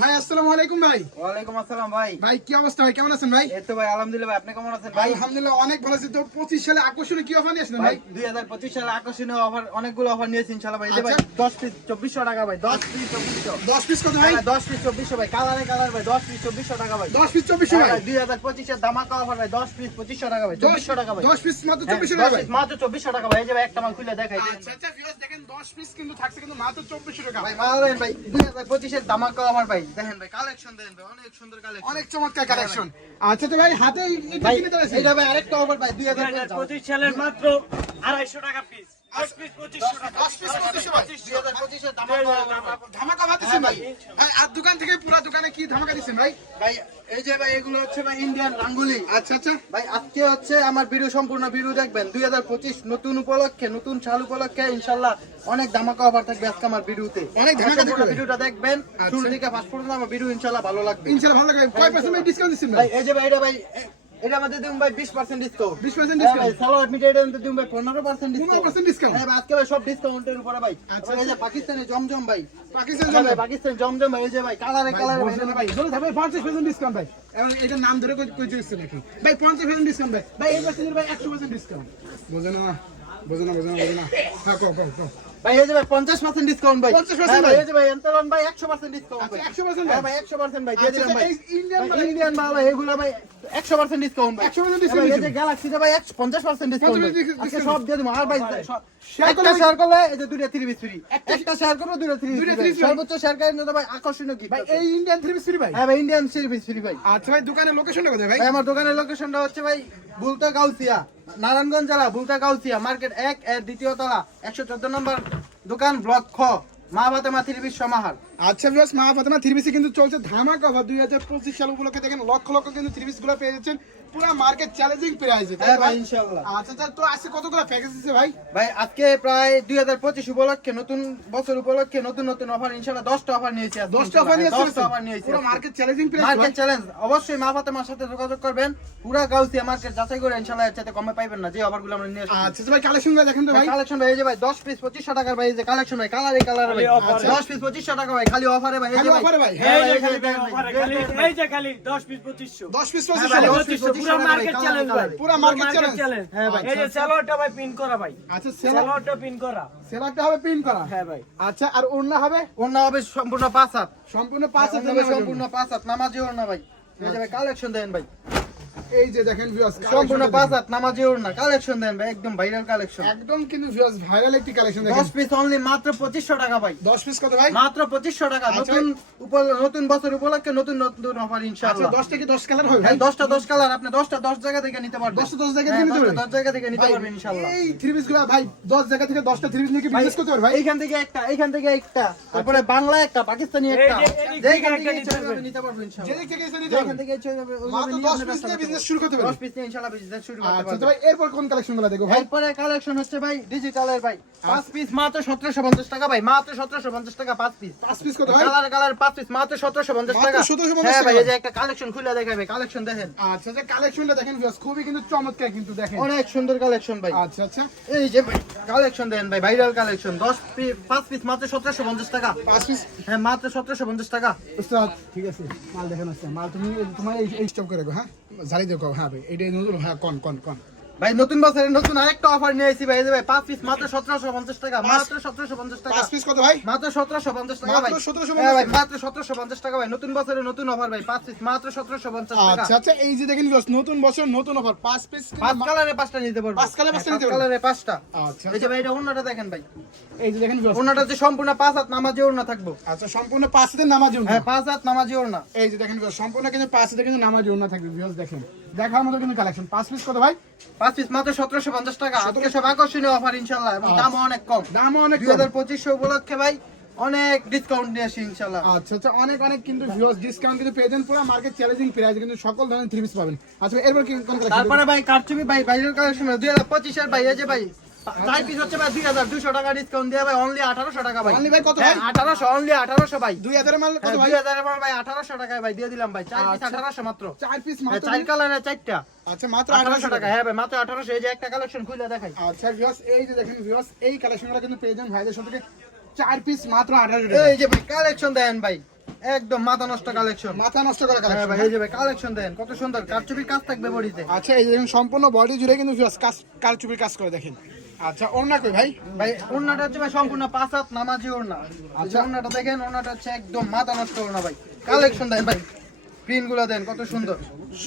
ভাই আসসালামু আলাইকুম ভাই। ওয়ালাইকুম আসসালাম ভাই। ভাই কি অবস্থা ভাই? কেমন আছেন ভাই? এই তো ভাই আলহামদুলিল্লাহ ভাই আপনি কেমন আছেন ভাই? আলহামদুলিল্লাহ অনেক ভালো আছি। তো পঁচিশ সালে আকর্ষণীয় কি অফার নিয়েছিলেন ভাই ভাই? দুই হাজার পঁচিশ সালে আকর্ষণীয় অফার অনেকগুলো অফার নিয়েছি ইনশাল্লাহ ভাই। এই ভাই আচ্ছা। দশ পিস চব্বিশশো টাকা ভাই দশ পিস চব্বিশশো। দশ পিস কত ভাই? দশ পিস চব্বিশশো ভাই। কালারে কালার ভাই দশ পিস চব্বিশশো টাকা ভাই। দশ পিস চব্বিশশো ভাই? দুই হাজার পঁচিশের দামাকা অফার ভাই দশ পিস পঁচিশশো টাকা ভাই চব্বিশশো টাকা ভাই। দশ পিস মাত্র হ্যাঁ, চব্বিশশো দশ টাকা ভাই। piece মাত্র চব্বিশশো টাকা ভাই। এই যে ভাই একটা মাল খুলে দেখাই। আচ্ছা আচ্ছা viewers দেখেন দশ পিস কিন্তু থাকছে কিন্তু মাত্র চব্বিশশো টাকা। ভাই মাল ভাই দুই হাজার পঁচিশের দামাকা অফার ভাই। দেখেন ভাই কালেকশন দেখেন ভাই অনেক সুন্দর কালেকশন অনেক চমৎকার কালেকশন আচ্ছা তো ভাই হাতে এটা কিনে এইটা ভাই আরেকটা অফার ভাই সালের মাত্র আড়াইশো টাকা পিস দশ পিস পঁচিশশো টাকা। দশ পিস পঁচিশশো ভাই। দুই হাজার পঁচিশের দামাকা অফার ভাই ধামাকা। ভাত ভাই। হ্যাঁ, ভাই আর দোকান থেকে পুরো দোকানে কি ধামাকা দিচ্ছেন ভাই? ভাই এই যে ভাই এগুলো হচ্ছে ভাই ইন্ডিয়ান রাঙ্গুলি। আচ্ছা আচ্ছা। ভাই আজকে হচ্ছে আমার ভিডিও সম্পূর্ণ ভিডিও দেখবেন। দুই হাজার পঁচিশ নতুন উপলক্ষে নতুন সাল উপলক্ষে ইনশাল্লাহ অনেক ধামাকা অফার থাকবে আজকে আমার ভিডিওতে। অনেক ধামাকা থাকবে। ভিডিওটা দেখবেন। আচ্ছা। শুরু থেকে ফার্স্ট পর্যন্ত আমার ভিডিও ইনশাল্লাহ ভালো লাগবে। ইনশাআল্লাহ ভালো লাগবে। কয় পার্সেন্ট ভাই ডিসকাউন্ট দিচ্ছেন ভাই? ভাই এই যে ভাই এটা ভাই এটা আমাদের দিন ভাই বিশ পার্সেন্ট ডিসকাউন্ট 20% ভাই discount? সালোয়ার মিটার এটা দিন ভাই পনেরো পার্সেন্ট 15% discount? হ্যাঁ আজকে ভাই সব ডিসকাউন্টের উপরে ভাই। আচ্ছা, এই যে পাকিস্তানি জমজম ভাই। পাকিস্তান হ্যাঁ ভাই পাকিস্তানি জমজম ভাই এই যে ভাই কালারে কালারে ভাই ভাই। ভাই পঞ্চাশ পার্সেন্ট ডিসকাউন্ট ভাই। এবং এটার নাম ধরে কই কই দিচ্ছে নাকি? ভাই পঞ্চাশ পার্সেন্ট ডিসকাউন্ট ভাই। ভাই এই পার্সেন্ট ভাই একশো পার্সেন্ট ডিসকাউন্ট বোঝে না বোঝে না বোঝে না বোঝে হ্যাঁ কো কো কো ভাই এই যে ভাই 50% ডিসকাউন্ট ভাই। 50% হ্যাঁ ভাই। এই যে ভাই ভাই 100% ডিসকাউন্ট আচ্ছা, ভাই। 100% হ্যাঁ ভাই। ভাই 100% ভাই দিয়ে আচ্ছা, দিলাম ভাই। ইন্ডিয়ান ভাই, মাল- ইন্ডিয়ান মাল ভাই এগুলো ভাই 100% ডিসকাউন্ট ভাই। 100% হ্যাঁ ভাই, এই যে ভাই 50% ডিসকাউন্ট 50% আজকে সব দিয়ে দেবো। আর ভাই একটা শেয়ার করলে এই যে দুইটা 3 পিস ফ্রি একটা শেয়ার করলে দুইটা 3 দুইটা পিস সর্বোচ্চ শেয়ার নিতে ভাই আকর্ষণীয় গিফট ভাই এই ইন্ডিয়ান থ্রি পিস ফ্রি ভাই। হ্যাঁ ভাই ইন্ডিয়ান 3 পিস ফ্রি ভাই। আচ্ছা ভাই দোকানের লোকেশনটা কোথায় ভাই? ভাই আমার দোকানের লোকেশনটা হচ্ছে ভাই বুলতা গাউসিয়া নারায়ণগঞ্জ জেলা, বুলতা কাউতিয়া মার্কেট এক, এর দ্বিতীয় তলা, একশো চোদ্দ নম্বর দোকান, ব্লক খ, মা ভাতে মাথির সমাহার। আচ্ছা বিকজ মা ফাতেমা থ্রি পিসে কিন্তু চলছে ধামাকা অফার দুই হাজার পঁচিশ সাল উপলক্ষে দেখেন লক্ষ লক্ষ কিন্তু থ্রি পিসগুলো পেয়ে যাচ্ছেন। পুরো মার্কেট চ্যালেঞ্জিং প্রাইসে হ্যাঁ ভাই ইনশাল্লাহ আচ্ছা আচ্ছা তো আজকে কতগুলো প্যাকেজ দিচ্ছে ভাই? ভাই আজকে প্রায় দুই হাজার পঁচিশ উপলক্ষে নতুন বছর উপলক্ষে নতুন নতুন অফার ইনশাল্লাহ দশটা অফার নিয়েছি আজকে। দশটা অফার অফার নিয়েছি পুরো market challenging price market challenge অবশ্যই মা ফাতেমার সাথে যোগাযোগ করবেন। পুরা গাউসিয়া মার্কেট যাচাই করে ইনশাল্লাহ এর চাইতে কমে পাইবেন না যে অফারগুলো আমরা নিয়ে আসছি। আচ্ছা আচ্ছা ভাই কালেকশনগুলো দেখেন তো ভাই কালেকশন ভাই এই যে ভাই দশ পিস পঁচিশশো টাকার ভাই এই যে কালেকশন ভাই কালারে কালারে ভাই খালি offer এ। দশ পিস পঁচিশশো টাকা ভাই খালি অফারে ভাই খালি ভাই? হ্যাঁ এই যে খালি অফারে ভাই, এই যে খালি দশ পিস পঁচিশশো। দশ পিস হ্যাঁ পঁচিশ ভাই, টাকা। দশ পিস পঁচিশশো পুরো মার্কেট চ্যালেঞ্জ ভাই। পুরো challenge। চ্যালেঞ্জ হ্যাঁ ভাই। এই যে স্যালোয়ারটা ভাই পিন করা ভাই। আচ্ছা সেলার স্যালোয়ারটা পিন করা। সেলারটা হবে প্রিন্ট করা। হ্যাঁ ভাই। আচ্ছা আর হবে? অন্য হবে সম্পূর্ণ পাঁচ হাত। সম্পূর্ণ পাঁচ অন্য হাজার সম্পূর্ণ পাঁচ হাত। নামাজি ভাই। যে ভাই কালেকশন দেন ভাই। এই যে দেখেন ভিউয়ার্স সম্পূর্ণ পাঁচ হাত নামাজি ওড়না কালেকশন দেন ভাই একদম ভাইরাল কালেকশন একদম কিন্তু ভিউয়ার্স ভাইরাল একটি কালেকশন দেখেন। দশ পিস অনলি মাত্র পঁচিশশো টাকা ভাই। 10 পিস কত ভাই? মাত্র পঁচিশশো টাকা। আচ্ছা। নতুন নতুন বছর উপলক্ষে নতুন নতুন অফার আচ্ছা 10 থেকে 10 কালার হবে ভাই ভাই? দশটা দশ কালার আপনি দশটা দশ জায়গা থেকে নিতে পারবেন। 10টা 10 জায়গা হ্যাঁ, থেকে নিতে পারবেন? দশ জায়গা থেকে নিতে পারবেন ইনশাআল্লাহ। এই থ্রি পিসগুলো ভাই 10 জায়গা থেকে 10টা থ্রি পিস নিয়ে কি বিজনেস করতে পারবে ভাই? এইখান থেকে একটা এইখান থেকে একটা। তারপরে বাংলা একটা পাকিস্তানি একটা। যেখান থেকে নিতে পারবেন। ইনশাআল্লাহ। যেদিক থেকে নিতে যেখান থেকে ইচ্ছে হবে মাত্র 10 পিস নিয়ে বিজনেস শুরু করতে পারবে 10 পিস ইনশাআল্লাহ বিজনেস শুরু করতে আচ্ছা ভাই এরপর কোন কালেকশনগুলো দেখো ভাই? এরপরে কালেকশন হচ্ছে ভাই ডিজিটালের ভাই। পাঁচ পিস মাত্র সতেরোশো পঞ্চাশ টাকা ভাই মাত্র সতেরোশো পঞ্চাশ টাকা পাঁচ পিস 5 পিস কত ভাই? কালার কালার পাঁচ পিস মাত্র সতেরোশো পঞ্চাশ মাত্র টাকা। 1750 হ্যাঁ ভাই এই যে একটা কালেকশন খুলে দেখাবে কালেকশন দেখেন। আচ্ছা যে কালেকশনটা দেখেন ভিউয়ার্স খুবই কিন্তু চমৎকার কিন্তু দেখেন। অনেক সুন্দর কালেকশন ভাই। আচ্ছা আচ্ছা। এই যে ভাই কালেকশন দেন ভাই ভাইরাল কালেকশন দশ পিস পাঁচ পিস মাত্র সতেরোশো পঞ্চাশ টাকা। 5 পিস হ্যাঁ মাত্র সতেরোশো পঞ্চাশ টাকা। উস্তাদ ঠিক আছে মাল দেখেন উস্তাদ মাল তুমি তোমার এই এই স্টপ করে রাখো হ্যাঁ? জারি দেখো হ্যাঁ ভাই এইটাই নজরুল হ্যাঁ কন কন কোন। ভাই নতুন বছরের নতুন আরেকটা অফার নিয়ে এসেছি ভাই এই যে ভাই পাঁচ পিস মাত্র সতেরোশো পঞ্চাশ টাকা মাত্র সতেরোশো পঞ্চাশ টাকা। 5 পিস কত ভাই? মাত্র সতেরোশো পঞ্চাশ টাকা ভাই। মাত্র 1750 হ্যাঁ ভাই মাত্র সতেরোশো পঞ্চাশ টাকা ভাই নতুন বছরের নতুন অফার ভাই পাঁচ পিস মাত্র সতেরোশো পঞ্চাশ টাকা। আচ্ছা আচ্ছা এই যে দেখেন নতুন বছর নতুন অফার 5 পিস পাঁচ কালারে পাঁচটা নিতে পারব। পাঁচ colour পাঁচটা নিতে পারব? কালারে পাঁচটা। আচ্ছা। এই যে ভাই এটা অন্যটা দেখেন ভাই। এই যে দেখেন অন্যটা যে সম্পূর্ণ পাঁচ হাত নামাজি ওড়না থাকব। আচ্ছা সম্পূর্ণ পাঁচ হাতে নামাজ উন্না হ্যাঁ পাঁচ হাত নামাজি ওড়না। এই যে দেখেন সম্পূর্ণ কিন্তু পাঁচ হাতে কিন্তু নামাজ উন্না থাকবে ভিউয়ার্স দেখেন। দেখার মতো কিন্তু কালেকশন পাঁচ পিস কত ভাই? পাঁচ পিস মাত্র সতেরোশো পঞ্চাশ টাকা। আজকে সব আকর্ষণীয় অফার ইনশাল্লাহ এবং আচ্ছা। দামও অনেক কম। দামও অনেক দুই হাজার পঁচিশশো উপলক্ষে ভাই অনেক ডিসকাউন্ট নিয়ে আসি ইনশাল্লাহ। আচ্ছা আচ্ছা অনেক অনেক কিন্তু ভিউয়ার্স ডিসকাউন্ট কিন্তু পেয়েছেন পুরো মার্কেট চ্যালেঞ্জিং প্রাইস কিন্তু সকল ধরনের থ্রি পিস পাবেন। আচ্ছা এরপর কি কোন তারপরে ভাই কারচুপি ভাই বাইরের কালেকশন দুই হাজার পঁচিশের ভাই এই যে ভাই চার পিস হচ্ছে ভাই দুই হাজার দুশো টাকা ডিসকাউন্ট দিয়ে ভাই অনলি আঠারোশো টাকা ভাই। Only ভাই কত ভাই? আঠারোশো অনলি আঠারোশো ভাই। দুই হাজারের মাল কত হ্যাঁ, ভাই? দুই হাজারের পর ভাই আঠারোশো টাকায় ভাই দিয়ে দিলাম ভাই। চার পিস আচ্ছা। আঠারোশো মাত্র। চার পিস হ্যাঁ, মাত্র চার কালারের চারটা। আচ্ছা মাত্র আঠারোশো আঠারোশো টাকা। হ্যাঁ ভাই মাত্র আঠারোশো। এই যে একটা কালেকশন খুলে দেখাই। আচ্ছা ভিউয়ার্স এই যে দেখেন ভিউয়ার্স এই কালেকশনগুলো কিন্তু পেয়ে যান ভাইদের সাথে চার পিস মাত্র আঠারোশো টাকা। এই যে ভাই কালেকশন দেন ভাই। একদম মাথা নষ্ট কালেকশন মাথা নষ্ট করা হ্যাঁ কালেকশন ভাই এই যে ভাই কালেকশন দেন। কত সুন্দর। কারচুপির কাজ থাকবে বডিতে। আচ্ছা এই যে সম্পূর্ণ বডি জুড়ে কিন্তু ভিউয়ার্স কাজ কারচুপির কাজ করে দেখেন। আচ্ছা ওড়না কই ভাই? ভাই ওড়নাটা হচ্ছে ভাই সম্পূর্ণ পাঁচ হাত নামাজি ওড়না। আচ্ছা। ওড়নাটা দেখেন ওড়নাটা হচ্ছে একদম মাথা নষ্ট ওড়না ভাই। কালেকশন দেন ভাই। প্রিন্টগুলো দেন কত সুন্দর।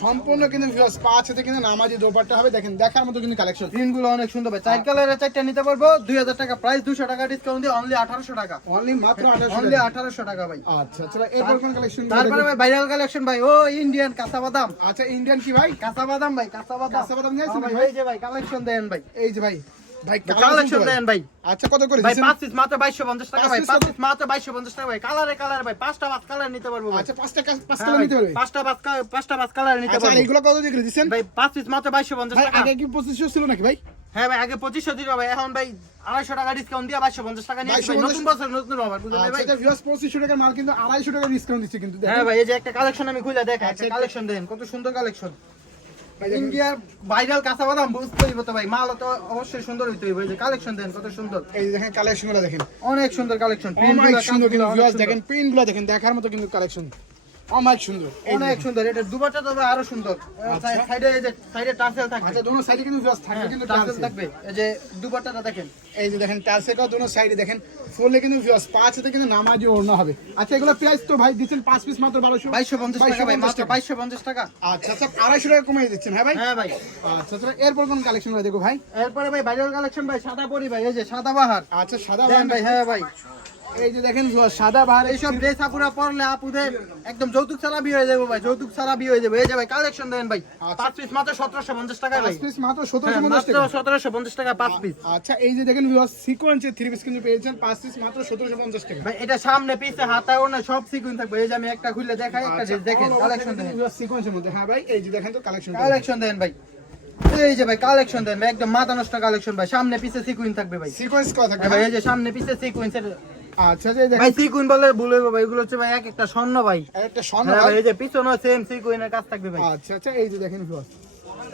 সম্পূর্ণ কিন্তু ভিউয়ার্স পাঁচ হাতে কিন্তু নামাজি দোপাট্টা হবে দেখেন দেখার মতো কিন্তু কালেকশন প্রিন্টগুলো অনেক সুন্দর ভাই। চার কালারের চারটা নিতে পারব দুই হাজার টাকা প্রাইস দুশো টাকা ডিসকাউন্ট দিয়ে অনলি আঠারোশো টাকা। অনলি মাত্র আঠারোশো অনলি আঠারোশো টাকা ভাই। আচ্ছা চলো এরপর কোন কালেকশন তারপরে ভাই ভাইরাল কালেকশন ভাই। ও ইন্ডিয়ান কাঁচা বাদাম আচ্ছা ইন্ডিয়ান কি ভাই? কাঁচা বাদাম ভাই কাঁচা বাদাম কাঁচা বাদাম নিয়ে আসছেন হ্যাঁ ভাই? এই যে ভাই কালেকশন দেন ভাই। এই যে ভাই ভাই কালেকশন দেন ভাই। আচ্ছা কত করে ভাই দিচ্ছেন পিস মাত্র বাইশশো পঞ্চাশ টাকা ভাই। piece পিস মাত্র বাইশশো পঞ্চাশ টাকা ভাই। কালারে কালার ভাই। পাঁচটা পাঁচ কালার নিতে পারব আচ্ছা পাঁচটা পাঁচ কালার নিতে পারবে? পাঁচটা পাঁচ পাঁচটা পাঁচ কালার নিতে আচ্ছা আর কত দিয়ে করে দিচ্ছেন ভাই পাঁচ পিস মাত্র বাইশশো পঞ্চাশ ভাই টাকা। আগে কি পঁচিশশো ছিল নাকি ভাই? হ্যাঁ ভাই আগে পঁচিশশো দিল ভাই। এখন ভাই আড়াইশো টাকা ডিসকাউন্ট দিয়ে বাইশশো পঞ্চাশ টাকা নিয়ে আসি ভাই 2250 নতুন বছর নতুন অফার বুঝলেন আচ্ছা ভাই পঁচিশশো টাকার মাল কিন্তু আড়াইশো টাকা ডিসকাউন্ট দিচ্ছে কিন্তু হ্যাঁ ভাই এই যে একটা কালেকশন আমি খুলে দেখা আচ্ছা, একটা কালেকশন দেন কত সুন্দর কালেকশন। ইন্ডিয়ার ভাইরাল কাঁচা বাদাম বুঝতে হইব তো ভাই। মাল তো অবশ্যই সুন্দর হইতে হইব। এই যে কালেকশন দেন কত সুন্দর। এই দেখেন কালেকশনগুলো দেখেন। অনেক সুন্দর কালেকশন অনেক সুন্দর কিন্তু ভিউয়ার্স দেখেন প্রিন্টগুলো দেখেন দেখার মতো কিন্তু কালেকশন অনেক সুন্দর। অনেক সুন্দর। এটা দুবারটা তো ভাই আরও সুন্দর। সাইডে এই যে সাইডে টার্সেল থাকবে। আচ্ছা দোনো সাইডে কিন্তু ভিউয়ার্স থাকবে কিন্তু টার্সেল থাকবে। এই যে দুবারটা দেখেন। এই যে দেখেন টার্সেল কাও দোনো সাইডে দেখেন। ফুললে কিন্তু ভিউয়ার্স পাঁচ হাতে কিন্তু নামাজি ওড়না হবে। আচ্ছা এগুলো প্রাইস তো ভাই দিচ্ছেন পাঁচ পিস মাত্র বারোশো। বাইশশো পঞ্চাশ টাকা ভাই মাত্র টাকা। বাইশশো পঞ্চাশ টাকা। আচ্ছা আচ্ছা আড়াইশো টাকা কমিয়ে দিচ্ছেন হ্যাঁ ভাই? হ্যাঁ ভাই। আচ্ছা আচ্ছা এরপর কোন কালেকশন দেখো ভাই? এরপরে ভাই ভাইরাল কালেকশন ভাই সাদা পরি ভাই এই যে সাদা বাহার। আচ্ছা সাদা দেন ভাই হ্যাঁ ভাই। এই যে দেখেন সাদা বাহার। এইসব ড্রেস আপুরা পরলে আপুদের একদম যৌতুক ছাড়া বিয়ে হয়ে যাবে ভাই যৌতুক ছাড়া বিয়ে হয়ে যাবে। এই যে ভাই কালেকশন দেন ভাই। আচ্ছা। পাঁচ পিস মাত্র সতেরোশো পঞ্চাশ টাকায় ভাই। পাঁচ পিস মাত্র সতেরোশো হ্যাঁ, পঞ্চাশ টাকা। সতেরোশো পঞ্চাশ টাকা পাঁচ পিস আচ্ছা এই যে দেখেন সিকোয়েন্সের থ্রি পিস কিন্তু পেয়েছেন। পাঁচ পিস মাত্র সতেরোশো পঞ্চাশ টাকা। ভাই এটা সামনে পিছে হাতায় ওর সব সিকুইন থাকবে। এই যে আমি একটা খুলে দেখাই একটা আচ্ছা, ড্রেস দেখেন কালেকশন দেন। সিকোয়েন্সের মধ্যে। হ্যাঁ ভাই এই যে দেখেন তো কালেকশন কালেকশন দেন ভাই। এই যে ভাই কালেকশন দেন একদম মাথা নষ্ট কালেকশন ভাই। সামনে পিছে সিকুইন থাকবে ভাই। সিকোয়েন্স কত থাকবে? ভাই এই যে সামনে পিছে সিকুইন্সের আচ্ছা যে দেখেন। ভাই সিকুইন বলে ভুল হইব ভাই। এগুলো হচ্ছে ভাই এক একটা স্বর্ণ ভাই। একটা স্বর্ণ হ্যাঁ ভাই। এই যে পিছনে সেম কাজ থাকবে ভাই। আচ্ছা আচ্ছা এই যে দেখেন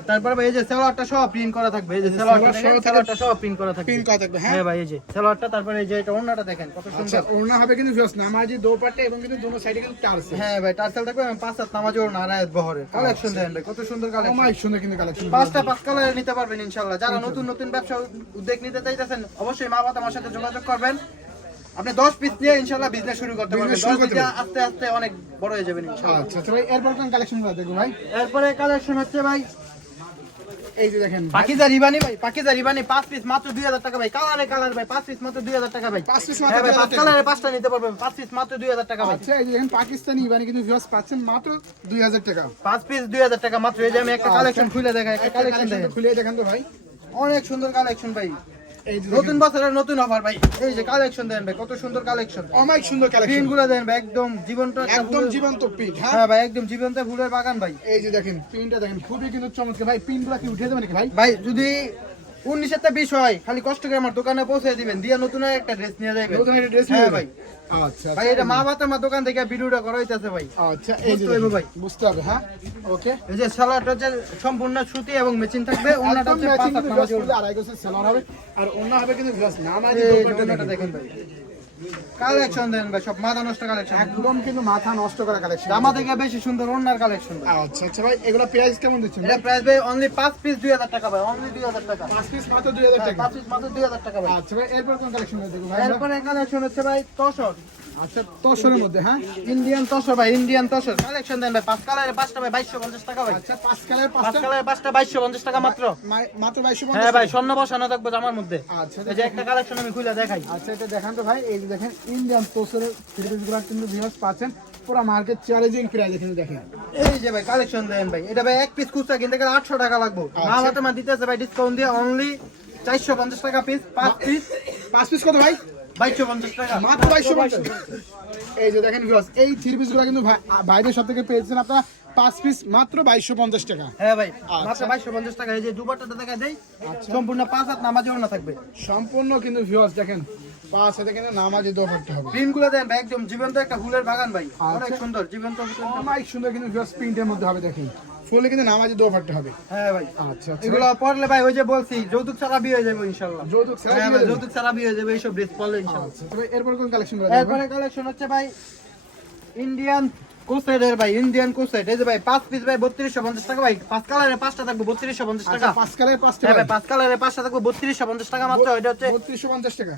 তারপরে ভাই এই যে সেলোয়ারটা সহ প্রিন্ট করা থাকবে এই যে সেলোয়ারটা দেখেন। সেলোয়ারটা সহ প্রিন্ট করা থাকবে। পিন করা থাকবে হ্যাঁ। হ্যাঁ ভাই এই যে সেলোয়ারটা তারপরে এই যে এটা ওন্নাটা দেখেন কত আচ্ছা সুন্দর। ওড়না হবে কিন্তু viewers, নামাজি দোপাট্টা এবং কিন্তু দোনো সাইডে কিন্তু টার্সেল হ্যাঁ ভাই টার্সেল থাকবে এবং পাঁচ হাত নামাজ ওর নারায়ত বহরে কালেকশন ভাই কত সুন্দর কালেকশন অনেক সুন্দর কিন্তু কালেকশন পাঁচটা পাঁচ কালারে নিতে পারবেন ইনশাল্লাহ যারা নতুন নতুন ব্যবসা উদ্যোগ নিতে চাইতেছেন অবশ্যই মা বাবা আমার সাথে যোগাযোগ করবেন। আপনি দশ পিস নিয়ে ইনশাল্লাহ বিজনেস শুরু করতে পারবেন। Business শুরু দশ করতে পিস আস্তে আস্তে অনেক বড় হয়ে যাবেন ইনশাল্লাহ আচ্ছা আচ্ছা এরপর কোন কালেকশন দেখো ভাই? এরপরে কালেকশন হচ্ছে ভাই এই যে দেখেন পাকিজা রিবানি ভাই পাকিজা রিবানি পাঁচ পিস মাত্র দুই হাজার টাকা ভাই। কালারে কালার ভাই পাঁচ পিস মাত্র দুই হাজার টাকা ভাই। পাঁচ পিস হ্যাঁ ভাই মাত্র পাঁচ কালারে পাঁচটা নিতে পারবেন পাঁচ পিস মাত্র দুই হাজার টাকা ভাই। আচ্ছা এই যে দেখেন পাকিস্তানি ইবানি কিন্তু ভিউয়ার্স পাচ্ছেন মাত্র দুই হাজার টাকা। পাঁচ পিস দুই হাজার টাকা মাত্র। এই যে আমি একটা কালেকশন খুলে দেখাই একটা কালেকশন দেখেন। খুলে দেখেন তো ভাই। অনেক সুন্দর কালেকশন ভাই। নতুন বছরের নতুন অফার ভাই। এই যে কালেকশন দেন ভাই কত সুন্দর কালেকশন অনেক সুন্দর কালেকশনগুলো দেন ভাই একদম জীবনটা একদম জীবন্ত পিন হ্যাঁ? হ্যাঁ ভাই একদম জীবন্ত ফুলের বাগান ভাই। এই যে দেখেন পিনটা দেখেন খুবই কিন্তু চমৎকার। ভাই প্রিন্টগুলো কি উঠে দেবেন নাকি ভাই? ভাই যদি উনিশের একটা বিষয় খালি কষ্ট করে আমার দোকানে পৌঁছে দিবেন দিয়ে নতুন একটা ড্রেস নিয়ে যাবেন নতুন একটা ড্রেস নিয়ে ভাই। আচ্ছা ভাই এটা মা বাবা মা দোকান থেকে ভিডিওটা করা হইতাছে ভাই। আচ্ছা এই যে ভাই। বুঝতে হবে হ্যাঁ? ওকে এই যে সালোয়ারটা যে সম্পূর্ণ সুতি এবং মেচিন থাকবে ওনাটা হচ্ছে ম্যাচিং পাঁচ হাত কিন্তু নামাজি আড়াই গোছের সেলার হবে আর অন্য হবে কিন্তু গ্লাস না মানে দেখেন। দেখেন ভাই। কালেকশন দেন ভাই সব মাথা নষ্ট কালেকশন একদম কিন্তু মাথা নষ্ট করা কালেকশন জামা থেকে বেশি সুন্দর ওড়নার কালেকশন আচ্ছা আচ্ছা ভাই এগুলো প্রাইস কেমন দিচ্ছেন এটা প্রাইস ভাই অনলি পাঁচ পিস দুই হাজার টাকা ভাই অনলি দুই হাজার টাকা। পাঁচ পিস মাত্র দুই হাজার টাকা। পাঁচ পিস মাত্র দুই হাজার টাকা ভাই। আচ্ছা ভাই এরপর কোন কালেকশন দেখো ভাই? এরপর কালেকশন হচ্ছে ভাই তসর আচ্ছা মধ্যে হ্যাঁ? ইন্ডিয়ান তসর ভাই ইন্ডিয়ান তসর। কালেকশন দেন ভাই পাঁচ কালারের পাঁচটা ভাই বাইশশো পঞ্চাশ টাকা ভাই। আচ্ছা পাঁচ কালারের পাঁচটা? বাইশশো পঞ্চাশ টাকা মাত্র। মাত্র বাইশশো হ্যাঁ ভাই স্বর্ণ বসানো থাকবে আমার মধ্যে। আচ্ছা এই যে একটা কালেকশন আমি খুলে দেখাই। আচ্ছা এটা দেখান তো ভাই এই যে দেখেন ইন্ডিয়ান সিরিজগুলো কিন্তু ভিউয়ার্স পাচ্ছেন। পুরো মার্কেট চ্যালেঞ্জিং প্রাইস এখানে দেখেন। এই যে ভাই কালেকশন দেন ভাই। এটা ভাই এক পিস খুচরা কিনতে গেলে আটশো টাকা লাগবে। আচ্ছা। মা হাতে মা দিতেছে ভাই ডিসকাউন্ট দিয়ে অনলি চারশো পঞ্চাশ টাকা পিস পাঁচ পিস পাঁচ পিস কত ভাই? মাত্র বাইশশো পঞ্চাশ। এই যে দেখেন এই থ্রি পিসগুলো কিন্তু বাইরের সব থেকে পেয়েছেন আপনারা পাঁচ পিস মাত্র বাইশশো পঞ্চাশ টাকা। হ্যাঁ ভাই আচ্ছা। মাত্র বাইশশো পঞ্চাশ টাকা। এই যে দুবারটা দেখা দেয় সম্পূর্ণ পাঁচ হাত নামাজি ওড়না থাকবে। সম্পূর্ণ কিন্তু ভিউয়ার্স দেখেন পাঁচ হাতে কিন্তু নামাজে দোয়া করতে হবে। প্রিন্ট দেন ভাই একদম জীবন্ত একটা ফুলের বাগান ভাই। আচ্ছা। অনেক সুন্দর জীবন্ত অনেক সুন্দর কিন্তু ভিউয়ার্স প্রিন্টের মধ্যে হবে দেখেন। ফুলে কিন্তু নামাজে দোয়া করতে হবে। হ্যাঁ ভাই। আচ্ছা আচ্ছা। এগুলো পড়লে ভাই ওই যে বলছি যৌতুক ছাড়া বিয়ে হয়ে যাবে যৌতুক ছাড়া হ্যাঁ বিয়ে? যৌতুক ছাড়া বিয়ে হয়ে যাবে এইসব ড্রেস পড়লে ইনশাল্লাহ আচ্ছা তবে এরপর কোন কালেকশন এরপরে কালেকশন হচ্ছে ভাই ইন্ডিয়ান কোসেডের ভাই ইন্ডিয়ান কোসেড এই যে ভাই পাঁচ পিস ভাই বত্রিশশো পঞ্চাশ টাকা ভাই। পাঁচ কালারে পাঁচটা থাকবে বত্রিশশো পঞ্চাশ আচ্ছা টাকা পাঁচ কালার পাঁচটা হ্যাঁ ভাই। পাঁচ কালারে পাঁচটা থাকবে বত্রিশশো পঞ্চাশ টাকা মাত্র। এটা হচ্ছে বত্রিশশো পঞ্চাশ টাকা।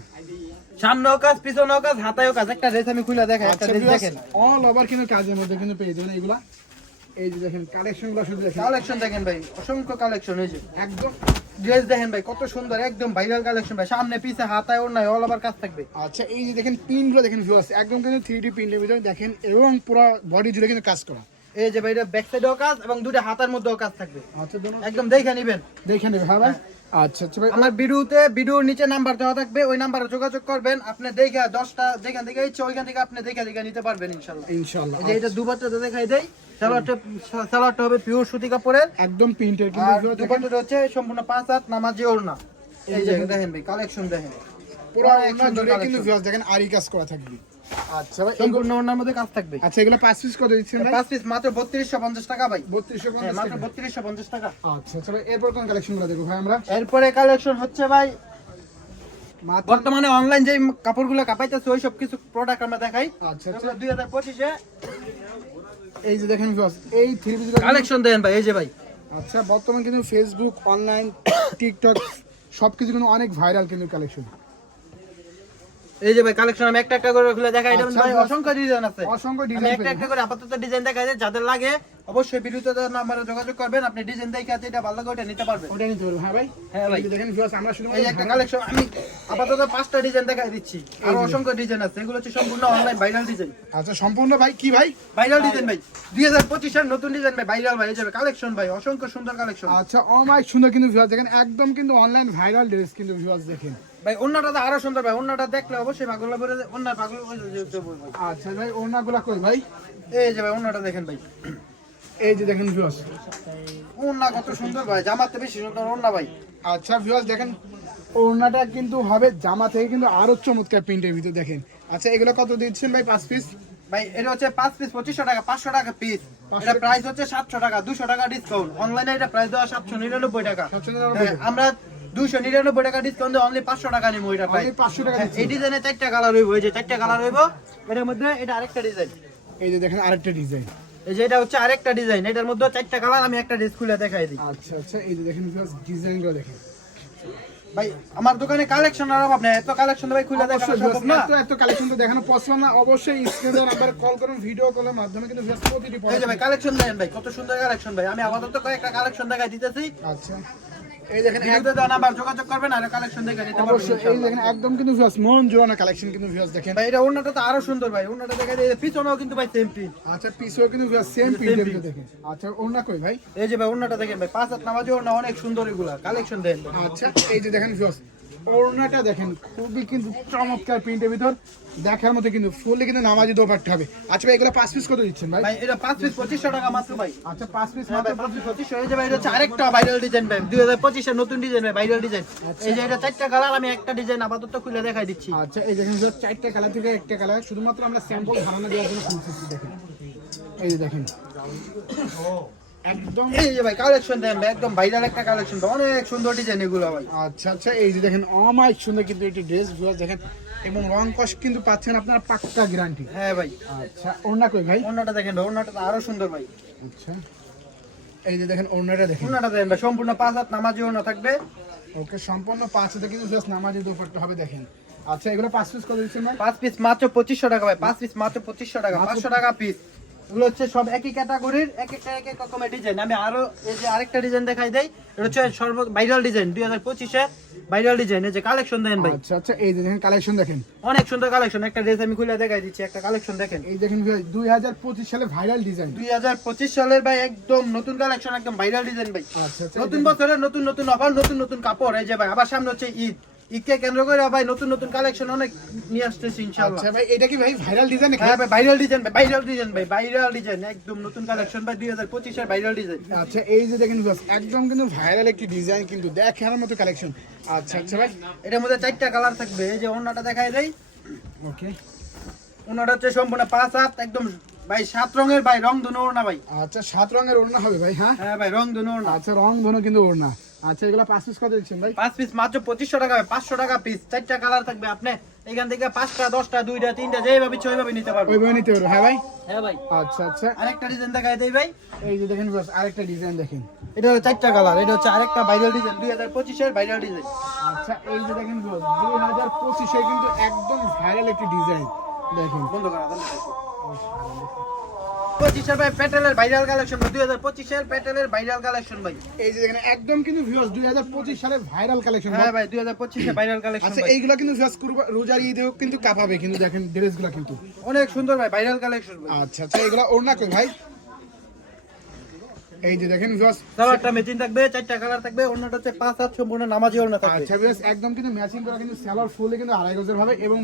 সামনেও কাজ পিছনেও কাজ হাতায়ও কাজ। একটা ড্রেস আমি খুলে দেখাই একটা ড্রেস দেখেন। অল ওভার কিন্তু কাজের মধ্যে কিন্তু পেয়ে যাবেন এইগুলা এই যে দেখেন কালেকশনগুলো শুধু দেখেন। কালেকশন দেখেন ভাই অসংখ্য কালেকশন এই যে। একদম। ড্রেস দেখেন ভাই কত সুন্দর একদম ভাইরাল কালেকশন ভাই। সামনে পিছে হাতায় ওর নাই অল ওভার কাজ থাকবে। আচ্ছা এই যে দেখেন পিনগুলো দেখেন ভিউয়ার্স একদম কিন্তু থ্রি ডি ভিতরে দেখেন এবং পুরো বডি জুড়ে কিন্তু কাজ করা। এই যে ভাই এটা ব্যাক সাইডেও কাজ এবং দুটো হাতার মধ্যেও কাজ থাকবে। আচ্ছা একদম দেখে নিবেন। দেখে নেবে হ্যাঁ ভাই? আচ্ছা আচ্ছা ভাই আমার ভিডিওতে ভিডিওর নিচে নাম্বার দেওয়া থাকবে ওই নাম্বারে যোগাযোগ করবেন। আপনি দেখে দশটা যেখান থেকে ইচ্ছে ওইখান থেকে আপনি দেখে দেখে নিতে পারবেন ইনশাল্লাহ। ইনশাআল্লাহ এই এটা দুবারটা দেখাই দেই। সালোয়ারটা সালোয়ারটা হবে পিওর সুতি কাপড়ের। একদম প্রিন্টের কিন্তু দুপাট্টাটা হচ্ছে সম্পূর্ণ পাঁচ হাত নামাজি ওড়না। এই যে দেখেন। ভাই কালেকশন দেখেন। পুরো ওড়না জুড়ে কিন্তু ভিউয়ার্স দেখেন আরি কাজ করা থাকবে। আচ্ছা ভাই সম্পূর্ণ ওড়নার মধ্যে কাজ থাকবে। আচ্ছা এগুলো পাঁচ পিস কত দিচ্ছেন ভাই? পাঁচ পিস মাত্র বত্রিশশো পঞ্চাশ টাকা ভাই। বত্রিশশো হ্যাঁ মাত্র টাকা। আচ্ছা আচ্ছা ভাই এরপর কোনগুলো দেখো ভাই আমরা? এরপরে কালেকশন হচ্ছে ভাই বর্তমানে অনলাইন যে কাপড় কাপড়গুলো কাপাইতেছে ওই সব কিছু প্রোডাক্ট আমরা দেখাই। আচ্ছা দুই হাজার পঁচিশে এই যে দেখেন ভিউয়ার্স এই থ্রি পিস কালেকশন দেন ভাই এই যে ভাই। আচ্ছা বর্তমানে কিন্তু ফেসবুক অনলাইন টিকটক সবকিছু কিন্তু অনেক ভাইরাল কিন্তু কালেকশন এই যে ভাই কালেকশন আমি একটা একটা করে খুলে দেখাই দেবেন আচ্ছা, ভাই ভাই। অসংখ্য ডিজাইন আছে। অসংখ্য আমি একটা একটা করে আপাতত ডিজাইন দেখাই দেয় যাদের লাগে অবশ্যই নাম্বারে যোগাযোগ করবেন আপনি ডিজাইন দেখে আছে এটা ভালো লাগে ওটা নিতে পারবেন। ওটা নিতে পারব হ্যাঁ ভাই হ্যাঁ ভাই। দেখেন ভিউয়ার্স আমরা শুধু এই একটা কালেকশন আমি আপাতত পাঁচটা ডিজাইন দেখাই দিচ্ছি। আর অসংখ্য ডিজাইন আছে এগুলো হচ্ছে সম্পূর্ণ অনলাইন ভাইরাল ডিজাইন আচ্ছা সম্পূর্ণ ভাই কি ভাই? ভাইরাল ডিজাইন ভাই। দুই হাজার পঁচিশের নতুন ডিজাইন ভাই ভাইরাল ভাই যাবে কালেকশন ভাই অসংখ্য সুন্দর কালেকশন আচ্ছা অমাইক সুন্দর কিন্তু ভিউয়ার্স দেখেন একদম কিন্তু অনলাইন ভাইরাল ড্রেস কিন্তু ভিউয়ার্স দেখেন। ভাই অন্যটা তো আরও সুন্দর ভাই। অন্যটা দেখলে অবশ্যই পাগল হবে অন্যার পাগল। আচ্ছা ভাই ওনাগুলা কই ভাই? এই যে ভাই অন্যটা দেখেন ভাই। এই যে দেখেন ভিউয়ার্স ওন্না কত সুন্দর ভাই। জামাতে বেশি সুন্দর ওন্না ভাই। আচ্ছা ভিউয়ার্স দেখেন ওড়নাটা কিন্তু হবে জামা থেকে কিন্তু আরও চমৎকার প্রিন্টের ভিতরে দেখেন। আচ্ছা এগুলো কত দিচ্ছেন ভাই পাঁচ পিস ভাই এটা হচ্ছে পাঁচ পিস পঁচিশশো টাকা পাঁচশো টাকা পিস এটা প্রাইস হচ্ছে সাতশো টাকা দুশো টাকা ডিসকাউন্ট অনলাইনে এটা প্রাইস দেওয়া সাতশো নিরানব্বই টাকা। 799 হ্যাঁ, আমরা দুশো নিরানব্বই টাকা ডিসকাউন্ট অনলি পাঁচশো টাকা নিবো এটা প্রাইস 500 টাকা হ্যাঁ, এই ডিজাইনে চারটা কালার হইব এই যে চারটা কালার হইব এটার মধ্যে এটা আরেকটা ডিজাইন এই যে দেখেন আরেকটা ডিজাইন এই যে এটা হচ্ছে আরেকটা ডিজাইন এটার মধ্যে চারটা কালার আমি একটা ড্রেস খুলে দেখাই দিই। আচ্ছা আচ্ছা এই যে দেখেন ডিজাইনগুলো দেখেন। ভাই আমার দোকানে কালেকশন আর অভাব নেই এত কালেকশন ভাই খুলে দেখানো সম্ভব না। এত এত কালেকশন তো দেখানো পসিবল না। অবশ্যই স্ক্রিনে নাম্বার কল করুন ভিডিও কলের মাধ্যমে কিন্তু প্রতিটি এই যে ভাই কালেকশন দেন ভাই কত সুন্দর কালেকশন ভাই। আমি আপাতত কয়েকটা কালেকশন দেখাই দিতেছি। আচ্ছা। এই দেখেন ভিডিওতে দেওয়া নাম্বার যোগাযোগ করবেন আর কালেকশন দেখে নিতে পারবেন অবশ্যই এই দেখেন একদম কিন্তু ভিউয়ার্স মন জোড়ানো কালেকশন কিন্তু ভিউয়ার্স দেখেন। ভাই এটা ওন্নাটা তো আরও সুন্দর ভাই ওন্নাটা দেখা যায় পিছনেও কিন্তু ভাই সেম পিন আচ্ছা পিসও কিন্তু ভিউয়ার্স সেম প্রিন্টের দেখেন। আচ্ছা কই ভাই? এই যে ভাই ওন্নাটা দেখেন ভাই পাঁচ হাত নামাজি ওন্না অনেক সুন্দর এগুলা কালেকশন দেন। আচ্ছা এই যে দেখেন ভিউয়ার্স ওড়নাটা দেখেন খুবই কিন্তু চমৎকার প্রিন্টের ভিতর। দেখার মতো কিন্তু ফুললি কিন্তু নামাজি দোপাট্টা হবে। আচ্ছা ভাই এগুলো পাঁচ পিস কত দিচ্ছেন ভাই? এটা পাঁচ পিস পঁচিশশো টাকা মাত্র ভাই। আচ্ছা পাঁচ পিস হ্যাঁ ভাই, পঁচিশশো। এই যে ভাই এটা হচ্ছে আরেকটা ভাইরাল ডিজাইন ভাই। দুই হাজার পঁচিশের নতুন ডিজাইন ভাই ভাইরাল ডিজাইন এই যে এটা চারটা কালার আমি একটা ডিজাইন আপাতত খুলে দেখাই দিচ্ছি। আচ্ছা এই দেখেন চারটা কালার থেকে একটা কালার শুধুমাত্র আমরা স্যাম্পল ধারণা দেওয়ার জন্য খুলতেছি দেখেন। এই যে দেখেন। একদম এই যে ভাই কালেকশন দেন একদম ভাইরাল একটা কালেকশন অনেক সুন্দর ডিজাইন এগুলো ভাই। আচ্ছা আচ্ছা এই যে দেখেন সুন্দর কিন্তু ড্রেস দেখেন এবং রং কস কিন্তু পাচ্ছেন আপনারা পাক্কা গ্যারান্টি হ্যাঁ ভাই। আচ্ছা ওড়না কই ভাই? দেখেন তো আরও সুন্দর ভাই। আচ্ছা এই যে দেখেন ওড়নাটা দেখেন। সম্পূর্ণ পাঁচ হাত নামাজি থাকবে। ওকে সম্পূর্ণ পাঁচ হাতে কিন্তু জাস্ট নামাজি দোপাট্টা হবে দেখেন। আচ্ছা এগুলো পাঁচ পিস করে দিচ্ছেন ভাই? পাঁচ পিস মাত্র পঁচিশশো টাকা ভাই পাঁচ পিস মাত্র পঁচিশশো টাকা পাঁচশো টাকা পিস এগুলো হচ্ছে সব একই ক্যাটাগরির এক একটা এক এক রকমের ডিজাইন আমি আরও এই যে আরেকটা ডিজাইন দেখাই দেই এটা হচ্ছে সর্ব ভাইরাল ডিজাইন দুই হাজার পঁচিশে ভাইরাল ডিজাইন এই যে কালেকশন দেন ভাই। আচ্ছা আচ্ছা এই দেখেন কালেকশন দেখেন। অনেক সুন্দর কালেকশন একটা ড্রেস আমি খুলে দেখাই দিচ্ছি একটা কালেকশন দেখেন। এই দেখেন দুই হাজার পঁচিশ সালে ভাইরাল ডিজাইন দুই হাজার পঁচিশ সালের ভাই একদম নতুন কালেকশন একদম ভাইরাল ডিজাইন ভাই। আচ্ছা আচ্ছা নতুন বছরের নতুন নতুন অফার নতুন নতুন কাপড় এই যে ভাই আবার সামনে হচ্ছে ঈদ। ঈদকে কেন্দ্র করে ভাই নতুন নতুন কালেকশন অনেক নিয়ে আসতেছি ইনশাআল্লাহ আচ্ছা ভাই এটা কি ভাই ভাইরাল ডিজাইন হ্যাঁ ভাই ভাইরাল ডিজাইন ভাই ভাইরাল ডিজাইন ভাই ভাইরাল ডিজাইন একদম নতুন কালেকশন ভাই দুই হাজার পঁচিশের ভাইরাল ডিজাইন আচ্ছা এই যে দেখেন viewers, একদম কিন্তু ভাইরাল একটি ডিজাইন কিন্তু দেখার মতো কালেকশন আচ্ছা আচ্ছা ভাই। এটার মধ্যে চারটা কালার থাকবে এই যে ওনাটা দেখাই দেই। ওকে। ওনাটা হচ্ছে সম্পূর্ণ পাঁচ হাত একদম ভাই সাত রঙের ভাই রং ধনু ওড়না ভাই। আচ্ছা সাত রঙের ওড়না হবে ভাই হ্যাঁ? হ্যাঁ ভাই রং ধনু ওড়না। আচ্ছা রং ধনু কিন্তু ওড়না। আচ্ছা এগুলো পাঁচ পিস কত দিচ্ছেন ভাই? পাঁচ পিস মাত্র পঁচিশশো টাকা পাঁচশো টাকা পিস চারটা কালার থাকবে আপনি এখান থেকে পাঁচটা দশটা দুইটা তিনটা যেভাবে ইচ্ছে ওইভাবে নিতে পারব ওইভাবে নিতে পারব হ্যাঁ ভাই? হ্যাঁ ভাই। আচ্ছা আচ্ছা। আরেকটা ডিজাইন দেখাই দেই ভাই। এই যে দেখেন ভিউয়ার্স আরেকটা ডিজাইন দেখেন। এটা হলো চারটা কালার এটা হচ্ছে আরেকটা ভাইরাল ডিজাইন দুই হাজার পঁচিশের ভাইরাল ডিজাইন আচ্ছা এই যে দেখেন ভিউয়ার্স দুই হাজার পঁচিশে কিন্তু একদম ভাইরাল একটি ডিজাইন দেখেন। বন্ধ করা পঁচিশের ভাই প্যাটেলের ভাইরাল কালেকশন দুই হাজার পঁচিশের প্যাটেলের ভাইরাল কালেকশন ভাই। এই যে দেখেন একদম কিন্তু ভিউয়ার্স দুই হাজার পঁচিশ সালের ভাইরাল কালেকশন হ্যাঁ ভাই। দুই হাজার পঁচিশে ভাইরাল কালেকশন আচ্ছা এইগুলো কিন্তু ভিউয়ার্স রোজার ঈদেও কিন্তু কাঁপাবে কিন্তু দেখেন ড্রেসগুলো কিন্তু। অনেক সুন্দর ভাই ভাইরাল কালেকশন আচ্ছা আচ্ছা এগুলো ওড়না কই ভাই? এই যে দেখেন ভিউয়ার্স সালোয়ারটা মেচিন থাকবে চারটা কালার থাকবে অন্যটা হচ্ছে পাঁচ হাত সম্পূর্ণ নামাজি ওড়না থাকবে। আচ্ছা ভিউয়ার্স একদম কিন্তু ম্যাচিং করা কিন্তু সালোয়ার ফুলে কিন্তু আড়াই গজের হবে এবং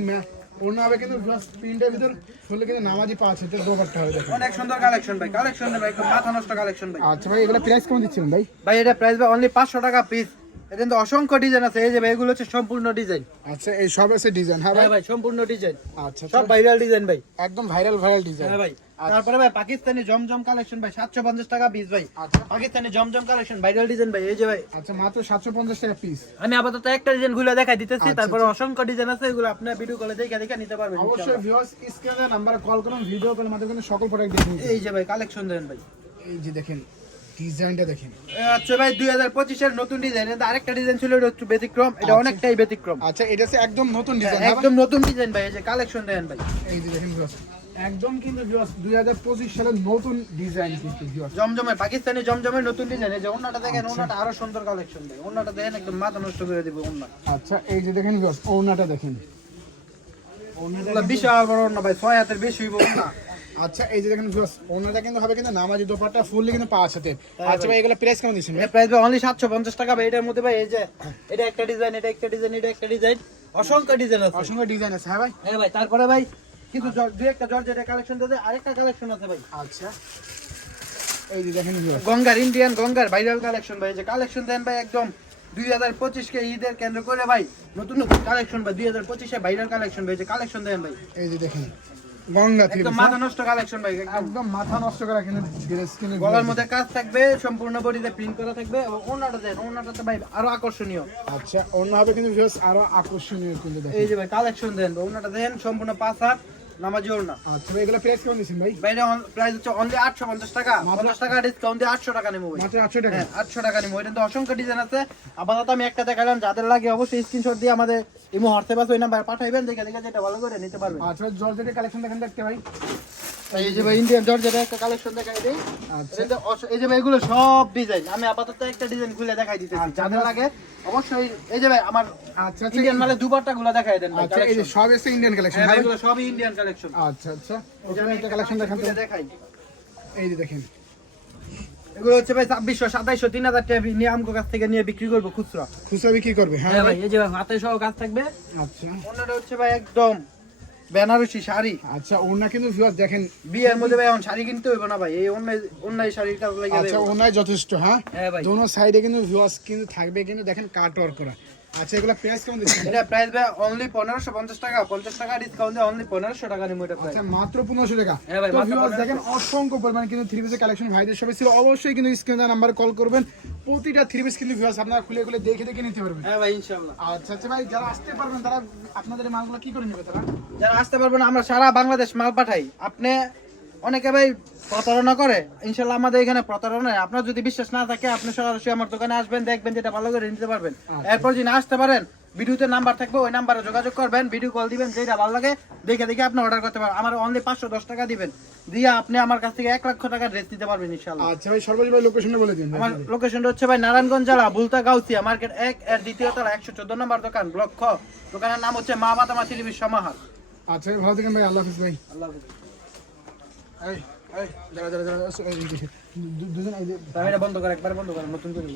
হবে কিন্তু জাস্ট প্রিন্টের ভিতর ফুলে কিন্তু নামাজি পাঁচ হাজার দোকানটা হবে অনেক সুন্দর কালেকশন ভাই কালেকশন ভাই মাথা নষ্ট কালেকশন ভাই। আচ্ছা ভাই এগুলো প্রাইস কেমন দিচ্ছেন ভাই? ভাই এটা প্রাইস ভাই অনলি পাঁচশো টাকা পিস এটা কিন্তু অসংখ্য ডিজাইন আছে এই যে ভাই এগুলো হচ্ছে সম্পূর্ণ ডিজাইন আচ্ছা এই সব আছে ডিজাইন হ্যাঁ ভাই? হ্যাঁ ভাই সম্পূর্ণ ডিজাইন আচ্ছা সব ভাইরাল ডিজাইন ভাই। একদম ভাইরাল ভাইরাল ডিজাইন হ্যাঁ ভাই। তারপরে ভাই পাকিস্তানি জমজম কালেকশন ভাই সাতশো পঞ্চাশ টাকা পিস ভাই। আচ্ছা। Pakistani Zamzam collection viral design ভাই এই যে ভাই। আচ্ছা মাত্র সাতশো পঞ্চাশ টাকা পিস আমি আপাতত একটা ডিজাইনগুলো দেখাই দিতেছি আচ্ছা, তারপরে অসংখ্য ডিজাইন আছে এগুলো আপনার ভিডিও কলে দেখে দেখে নিতে পারবেন অবশ্যই ভিউয়ার্স স্ক্রিনে নাম্বারে কল করুন ভিডিও কলের মাধ্যমে সকল প্রোডাক্ট দেখে নিতে এই যে ভাই কালেকশন দেন ভাই। এই যে দেখেন ডিজাইনটা দেখেন। এ হচ্ছে ভাই দুই হাজার পঁচিশের নতুন ডিজাইন এটা আরেকটা ডিজাইন ছিল এটা একটু ব্যতিক্রম এটা আচ্ছা। অনেকটাই ব্যতিক্রম। আচ্ছা এটা একদম নতুন ডিজাইন একদম নতুন ডিজাইন ভাই এই যে কালেকশন দেন ভাই। এই যে দেখেন একদম কিন্তু ভিউয়ার্স 2025 সালের নতুন ডিজাইন কিন্তু জমজমের পাকিস্তানি জমজমের নতুন ডিজাইন এই যে ওন্নাটা দেখেন আচ্ছা। ওন্নাটা আরও সুন্দর কালেকশন ভাই ওন্নাটা দেখেন একদম মাথা নষ্ট করে দিবে ওন্না আচ্ছা এই যে দেখেন ভিউয়ার্স ওনাটা দেখেন। ওনাটা বিশাল বড় ওন্না ভাই ছয় হাতের বেশি হইব ওন্না আচ্ছা এই যে দেখেন ওনাটা কিন্তু হবে কিন্তু নামাজি দোপাট্টা ফুললি কিন্তু পাওয়া সাথে আচ্ছা ভাই এগুলো প্রাইস কেমন দিচ্ছেন? ভাই প্রাইস ভাই অনলি সাতশো পঞ্চাশ টাকা ভাই এটার মধ্যে ভাই এই যে এটা একটা ডিজাইন এটা একটা ডিজাইন এটা একটা ডিজাইন অসংখ্য ডিজাইন আছে। অসংখ্য ডিজাইন আছে হ্যাঁ ভাই। হ্যাঁ ভাই তারপরে ভাই কিন্তু দুই একটা জর্জেটা কালেকশন দিতে আরেকটা কালেকশন আছে ভাই। আচ্ছা। এই যে দেখেন গঙ্গার ইন্ডিয়ান গঙ্গার ভাইরাল কালেকশন ভাই এই যে কালেকশন দেন ভাই একদম দুই হাজার পঁচিশ কে ঈদের কেন্দ্র করে ভাই নতুন নতুন কালেকশন ভাই দুই হাজার পঁচিশে ভাইরাল কালেকশন ভাই এই যে কালেকশন দেন ভাই। এই যে দেখেন গঙ্গা একদম মাথা নষ্ট কালেকশন ভাই একদম। মাথা নষ্ট করা কিন্তু ড্রেস কিনে গলার মধ্যে কাজ থাকবে সম্পূর্ণ বডিতে প্রিন্ট করা থাকবে এবং ওনাটা দেন ওনাটা তো ভাই আরও আকর্ষণীয়। আচ্ছা অন্য হবে কিন্তু ভিউয়ার্স আরও আকর্ষণীয় কিন্তু দেখেন। এই যে ভাই কালেকশন দেন ওনাটা দেন সম্পূর্ণ পাঁচ হাত। নামাজি আচ্ছা এগুলো প্রাইস কেমন দিচ্ছেন ভাই? ভাই প্রাইস হচ্ছে অনলি টাকা। টাকা ডিসকাউন্ট দিয়ে টাকা নেব মাত্র 800 টাকা? হ্যাঁ টাকা নিবো। এটা তো অসংখ্য ডিজাইন আছে। আপাতত আমি একটা দেখালাম যাদের লাগে অবশ্যই স্ক্রিনশট দিয়ে আমাদের ইমো হোয়াটসঅ্যাপ আছে ওই নাম্বার পাঠাইবেন দেখে দেখে যেটা ভালো করে নিতে পারবেন। আচ্ছা জর্জেটের কালেকশন দেখেন দেখতে ভাই। এই যে ভাই ইন্ডিয়ান জর্জের একটা কালেকশন দেখাই দেই। আচ্ছা। এই যে ভাই এগুলো সব ডিজাইন আমি আপাতত একটা ডিজাইন খুলে দেখাই দিতেছি। যাদের লাগে অবশ্যই এই যে ভাই আমার আচ্ছা ইন্ডিয়ান মালে দুপাট্টা গুলো দেখাই দেন ভাই আচ্ছা এই সব এসে ইন্ডিয়ান কালেকশন হ্যাঁ ভাই এগুলো সবই ইন্ডিয়ান কালেকশন আচ্ছা আচ্ছা। ওখানে একটা কালেকশন দেখান তো। দেখাই। এই যে দেখেন। এগুলো হচ্ছে ভাই ছাব্বিশশো সাতাইশশো তিন হাজার টাকা নিয়ে আমগো কাছ থেকে নিয়ে বিক্রি করব খুচরা। খুচরা বিক্রি করবে হ্যাঁ হ্যাঁ ভাই এই যে ভাই হাতে সহ কাজ থাকবে। আচ্ছা। অন্যটা হচ্ছে ভাই একদম বেনারসি শাড়ি। আচ্ছা ওনা কিন্তু ভিউয়ার্স দেখেন। বিয়ের মধ্যে ভাই এখন শাড়ি কিনতে হইব না ভাই এই অন্য অন্য শাড়ির কাজ লাগে আচ্ছা ওনায় যথেষ্ট হ্যাঁ? হ্যাঁ ভাই। দোনো সাইডে কিন্তু ভিউয়ার্স কিন্তু থাকবে কিন্তু দেখেন কাট ওয়ার্ক করা। আচ্ছা এগুলো প্রাইস কেমন দিচ্ছেন? এটা প্রাইস ভাই অনলি পনেরোশো পঞ্চাশ টাকা পঞ্চাশ টাকা ডিসকাউন্ট দিয়ে অনলি পনেরোশো টাকা নিবো এটা আচ্ছা মাত্র পনেরোশো টাকা। হ্যাঁ ভাই, মাত্র দেখেন অসংখ্য পরিমাণ কিন্তু থ্রি পিসের কালেকশন ভাইদের সবাই ছিল। অবশ্যই কিন্তু স্ক্রিনে নাম্বার কল করবেন। প্রতিটা থ্রি পিস কিন্তু ভিউয়ার্স আপনারা খুলে খুলে দেখে দেখে নিতে পারবেন। হ্যাঁ ভাই ইনশাল্লাহ আচ্ছা আচ্ছা ভাই যারা আসতে পারবেন তারা আপনাদের মালগুলো কি করে নেবে তারা? যারা আসতে পারব না আমরা সারা বাংলাদেশ মাল পাঠাই। আপনি অনেকে ভাই প্রতারণা করে। ইনশাল্লাহ আমাদের এখানে প্রতারণা নেই। আপনার যদি বিশ্বাস না থাকে আপনি সরাসরি আমার দোকানে আসবেন দেখবেন যেটা ভালো করে নিতে পারবেন। আচ্ছা। এরপর যদি না আসতে পারেন ভিডিওতে নাম্বার থাকবে ওই নাম্বারে যোগাযোগ করবেন ভিডিও কল দিবেন যেটা ভালো লাগে দেখে দেখে আপনি অর্ডার করতে পারেন আমার অনলি পাঁচশো দশ টাকা দিবেন। দিয়ে আপনি আমার কাছ থেকে এক লক্ষ টাকা ড্রেস নিতে পারবেন ইনশাল্লাহ। আচ্ছা ভাই সর্বোচ্চ ভাই লোকেশনটা বলে দিন আমার লোকেশনটা হচ্ছে ভাই নারায়ণগঞ্জ জেলা বুলতা গাউসিয়া মার্কেট এক এর দ্বিতীয় তলা একশো চোদ্দ নম্বর দোকান ব্লক খ। দোকানের নাম হচ্ছে মা বাতামা টিভির সমাহার। আচ্ছা ভাই, ভালো থাকেন ভাই আল্লাহ হাফিজ ভাই। আল্লাহ হাফেজ। এই এই যারা যারা যারা এই যে, দু- দুজন বন্ধ কর একবার বন্ধ কর নতুন করে।